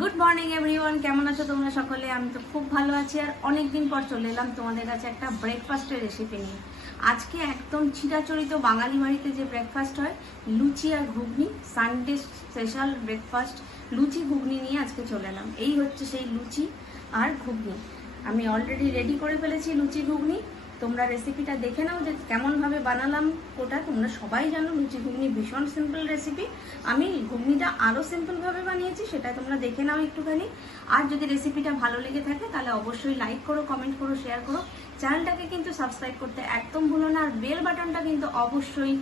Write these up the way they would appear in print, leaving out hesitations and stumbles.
Good morning everyone, কেমন আছো তোমরা সকলে? আমি তো খুব ভালো আছি। আর অনেকদিন পর চলে এলাম তোমাদের কাছে একটা ব্রেকফাস্টের রেসিপি নিয়ে। আজকে একদম চিরাচরিত বাঙালি বাড়িতে যে ব্রেকফাস্ট হয়, লুচি আর ঘুগনি, সানডে স্পেশাল ব্রেকফাস্ট লুচি ঘুগনি নিয়ে আজকে চলে এলাম। এই হচ্ছে সেই লুচি আর ঘুগনি। আমি অলরেডি রেডি করে ফেলেছি লুচি ঘুগনি। তোমরা রেসিপিটা দেখে নাও যে কেমনভাবে বানালাম। ওটা তোমরা সবাই জানো, লুচি ঘুগনি ভীষণ সিম্পল রেসিপি। আমি ঘুগনিটা আরও সিম্পলভাবে বানিয়েছি, সেটা তোমরা দেখে নাও একটুখানি। আর যদি রেসিপিটা ভালো লেগে থাকে তাহলে অবশ্যই লাইক করো, কমেন্ট করো, শেয়ার করো। চ্যানেলটাকে কিন্তু সাবস্ক্রাইব করতে একদম ভুলো না। আর বেল বাটনটা কিন্তু অবশ্যই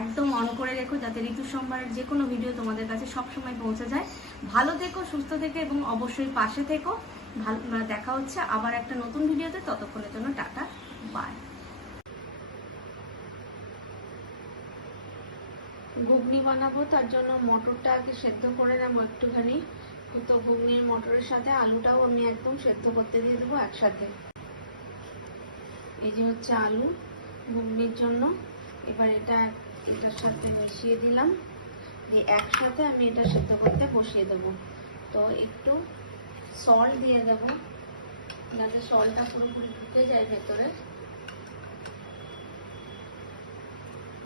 একদম অন করে রেখো, যাতে ঋতু সম্ভারের যে কোনো ভিডিও তোমাদের কাছে সবসময় পৌঁছে যায়। ভালো থেকো, সুস্থ থেকো এবং অবশ্যই পাশে থেকো। ভালো দেখা হচ্ছে আবার একটা নতুন ভিডিওতে। ততক্ষণের জন্য টাটা, বাই। ঘুগনি বানাবো, তার জন্য মটরটা আগে সেদ্ধ করে নেবো একটুখানি। তো ঘুগনির মটরের সাথে আলুটাও আমি একদম সেদ্ধ করতে দিয়ে দেবো একসাথে। এই যে হচ্ছে আলু ঘুগনির জন্য। এবার এটার সাথে মিশিয়ে দিলাম, দিয়ে একসাথে আমি এটা সেদ্ধ করতে বসিয়ে দেবো। তো একটু সল্ট দিয়ে দেবো, যাতে সল্টটা পুরোপুরি ঢুকে যায় ভেতরে।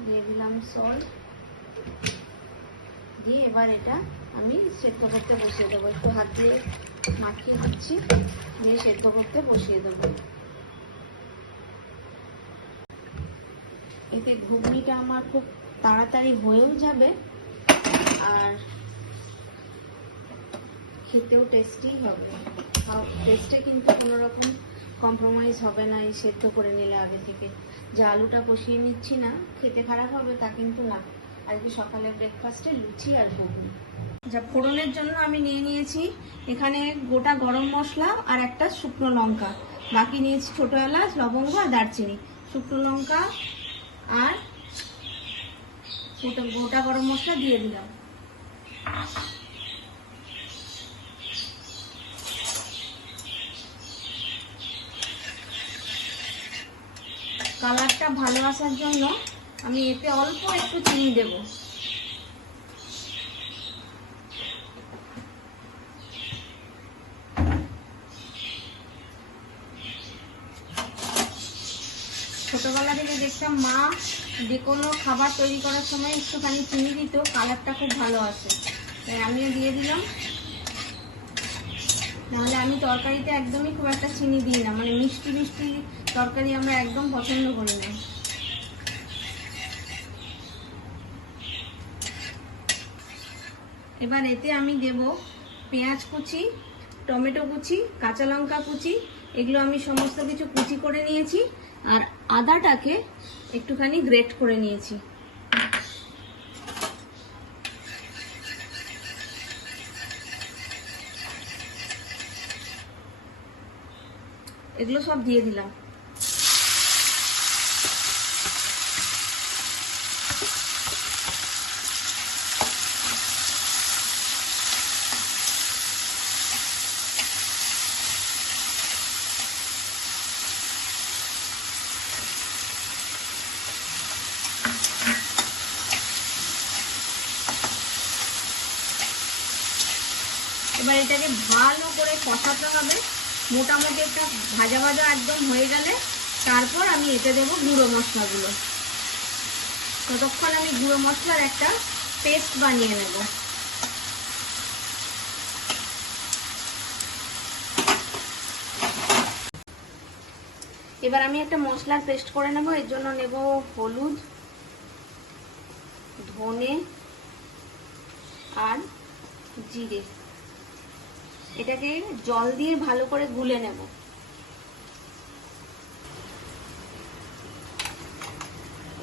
দিয়ে দিলাম সল্ট, দিয়ে এবার এটা আমি সেদ্ধ করতে বসিয়ে দেবো। একটু হাত দিয়ে মাখিয়ে দিচ্ছি, দিয়ে সেদ্ধ করতে বসিয়ে দেবো। এতে ঘুগনিটা আমার খুব তাড়াতাড়ি হয়েও যাবে আর খেতেও টেস্টি হবে। টেস্টে কিন্তু কোনো রকম কম্প্রোমাইজ হবে না এই সেদ্ধ করে নিলে আগে থেকে। যে আলুটা কষিয়ে নিচ্ছি না খেতে খারাপ হবে তা কিন্তু না। আজকে সকালের ব্রেকফাস্টে লুচি আর ঘুগনি। যা ফোড়নের জন্য আমি নিয়ে নিয়েছি এখানে গোটা গরম মশলা আর একটা শুকনো লঙ্কা, বাকি নিয়েছি ছোটো এলাচ, লবঙ্গ আর দারচিনি। শুকনো লঙ্কা আর গোটা গরম মশলা দিয়ে দিলাম। কালারটা ভালো আসার জন্য আমি এতে অল্প একটু চিনি দেব। ছোটবেলা থেকে দেখতাম মা যে কোনো খাবার তৈরি করার সময় একটুখানি চিনি দিত, কালারটা খুব ভালো আসে, তাই আমিও দিয়ে দিলাম। নাহলে আমি তরকারিতে একদমই খুব একটা চিনি দিই না, মানে মিষ্টি মিষ্টি তরকারি আমরা একদম পছন্দ করি না। এবার এতে আমি দেব পেঁয়াজ কুচি, টমেটো কুচি, কাঁচা লঙ্কা কুচি। এগুলো আমি সমস্ত কিছু কুচি করে নিয়েছি। আর আদাটাকে একটুখানি গ্রেট করে নিয়েছি। এগুলো সব দিয়ে দিলাম। এবার এটাকে ভালো করে কষাতে হবে। মোটামুটি একটা ভাজা ভাজা একদম হয়ে গেলে তারপর আমি এতে দেবো গুঁড়ো মশলাগুলো। ততক্ষণ আমি গুঁড়ো মশলার একটা পেস্ট বানিয়ে নেব। এবার আমি একটা মশলার পেস্ট করে নেব। এর জন্য নেব হলুদ, ধনে আর জিরে। এটাকে জল দিয়ে ভালো করে গুলে নেব।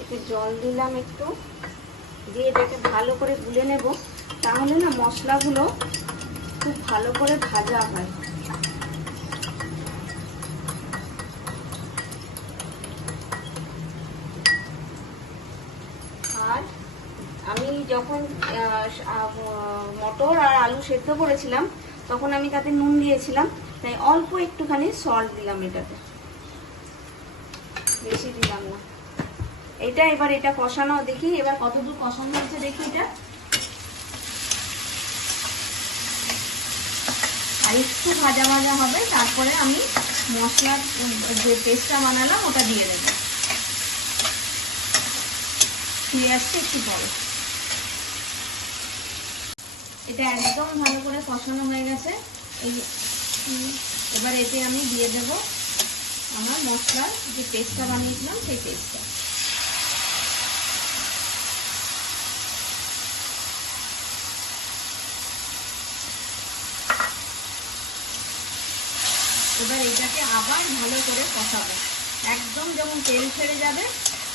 এতে জল দিলাম একটু, দিয়ে এটাকে ভালো করে গুলে নেব। তাহলে না মশলাগুলো খুব ভালো করে ভাজা হয়। আর আমি যখন মটর আর আলু সেদ্ধ করেছিলাম তখন আমি তাতে নুন দিয়েছিলাম, তাই অল্প একটুখানি সল্ট দিলাম এটাতে, বেশি দিলাম না। এবার এটা কষানো দেখি, এবার কতদূর কষানো হচ্ছে দেখি। এটা আর একটু ভাজা ভাজা হবে, তারপরে আমি মশলার যে পেস্টটা বানালাম ওটা দিয়ে দেবো। ফিরে আসছে একটু পরে। এটা একদম ভালো করে কষানো হয়ে গেছে। এবার এতে আমি দিয়ে দেব আমার মশলার যে পেস্টটা বানিয়েছিলাম সেই পেস্টটা। এবার এটাকে আবার ভালো করে কষাবো, একদম যখন তেল ছেড়ে যাবে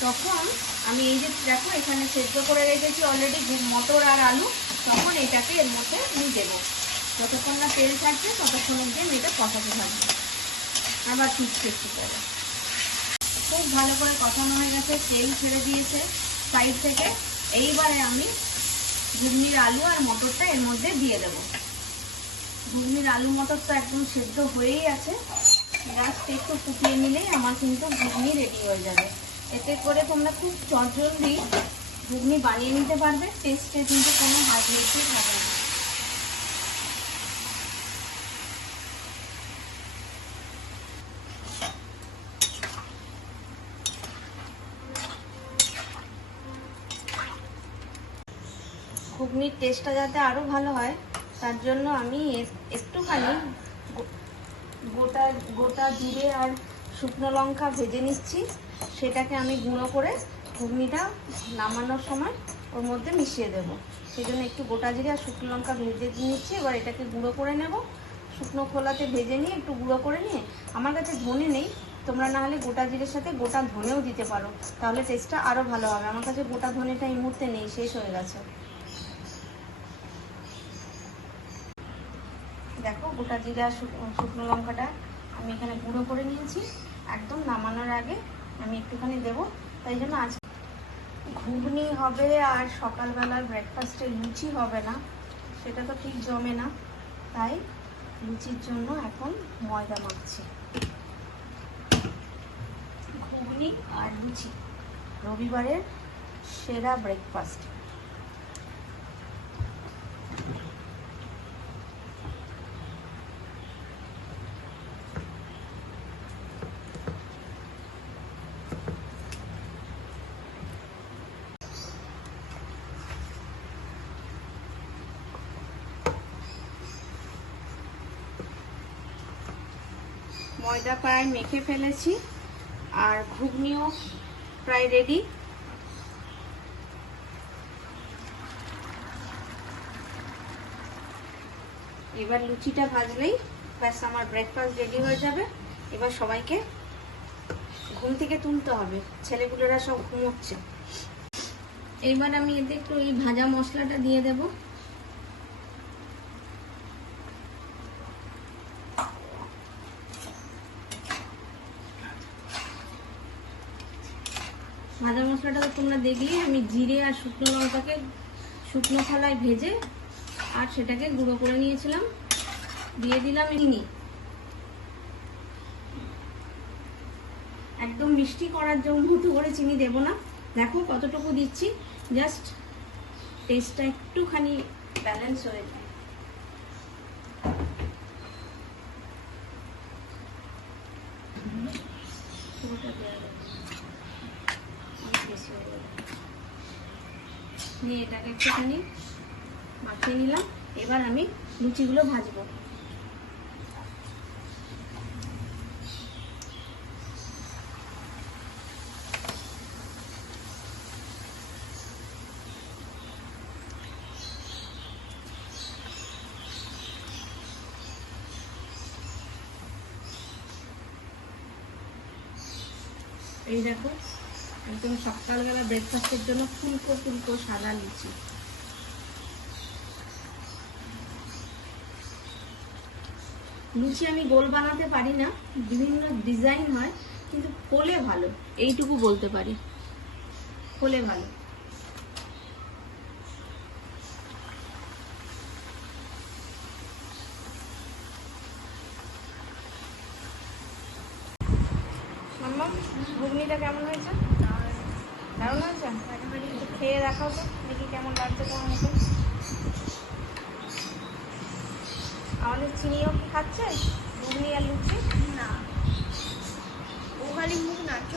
তখন আমি এই যে দেখো এখানে সেদ্ধ করে রেখেছি অলরেডি মটর আর আলু, তখন এটাকে এর মধ্যে আমি দেবো। যতক্ষণ না তেল ছাড়ছে ততক্ষণ অবধি আমি এটা কষাতে থাকবো। আবার ফিরছি একটু পরে। খুব ভালো করে কষানো হয়ে গেছে, তেল ছেড়ে দিয়েছে সাইড থেকে। এইবারে আমি ঘুগনির আলু আর মটরটা এর মধ্যে দিয়ে দেবো। ঘুগনির আলু মটর তো একদম সেদ্ধ হয়েই আছে, জাস্ট একটু ফুটিয়ে নিলেই আমার কিন্তু ঘুগনি রেডি হয়ে যাবে। এতে করে তোমরা খুব চটজলদি ঘুগনি বানিয়ে নিতে পারবে, টেস্টে কিন্তু কোনো হাত মিশিয়ে থাকে না। ঘুগনির টেস্টটা যাতে আরও ভালো হয় তার জন্য আমি একটুখানি গোটা গোটা জিরে আর শুকনো লঙ্কা ভেজে নিচ্ছি। সেটাকে আমি গুঁড়ো করে ঘুগনিটা নামানোর সময় ওর মধ্যে মিশিয়ে দেবো। সেই জন্য একটু গোটা জিরে আর শুকনো লঙ্কা ভেজে নিচ্ছি। এবার এটাকে গুঁড়ো করে নেব। শুকনো খোলাতে ভেজে নিয়ে একটু গুঁড়ো করে নিয়ে, আমার কাছে ধনে নেই, তোমরা না হলে গোটা জিরের সাথে গোটা ধনেও দিতে পারো, তাহলে টেস্টটা আরও ভালো হবে। আমার কাছে গোটা ধনেটা এই মুহূর্তে নেই, শেষ হয়ে গেছে। দেখো গোটা জিরা শুকনো লঙ্কাটা আমি এখানে গুঁড়ো করে নিয়েছি। একদম নামানোর আগে আমি একটুখানি দেবো, তাই জন্য আজ ঘুগনি হবে আর সকালবেলার ব্রেকফাস্টে লুচি হবে না, সেটা তো ঠিক জমে না। তাই লুচির জন্য এখন ময়দা মাখছি। ঘুগনি আর লুচি রবিবারের সেরা ব্রেকফাস্ট। ময়দা প্রায় মেখে ফেলেছি আর ঘুগনিও প্রায় রেডি। এবার লুচিটা ভাজলেই ব্যাস আমার ব্রেকফাস্ট রেডি হয়ে যাবে। এবার সবাইকে ঘুম থেকে তুলতে হবে, ছেলেগুলোরা সব ঘুমোচ্ছে। এবার আমি এতে একটু এই ভাজা মশলাটা দিয়ে দেব। ভাজা মশলাটা তো তোমরা দেখলেই, আমি জিরে আর শুকনো লঙ্কাকে শুকনো থালায় ভেজে আর সেটাকে গুঁড়ো করে নিয়েছিলাম, দিয়ে দিলাম চিনি। একদম মিষ্টি করার জন্য মতো করে চিনি দেব না, দেখো কতটুকু দিচ্ছি, জাস্ট টেস্টটা একটুখানি ব্যালেন্স হয়ে যায়। নিয়ে এটাকে একটুখানি মাখিয়ে নিলাম। এবার আমি লুচিগুলো ভাজবো। এই দেখো একদম সকালবেলা ব্রেকফাস্টের জন্য ফুলকো ফুলকো সাদা লুচি। লুচি আমি গোল বানাতে পারি না, বিভিন্ন ডিজাইন হয়, কিন্তু ফোলে ভালো, এইটুকু বলতে পারি, ফোলে ভালো। ঘুগনিটা কেমন হয়েছে? দারুণ হয়েছে। খেয়ে দেখাও তো দেখি কেমন লাগছে তোমার মতো। আমাদের চিনিও কি খাচ্ছে ঘুগনি আর লুচি? না, ও খালি মুখ নাড়ছে,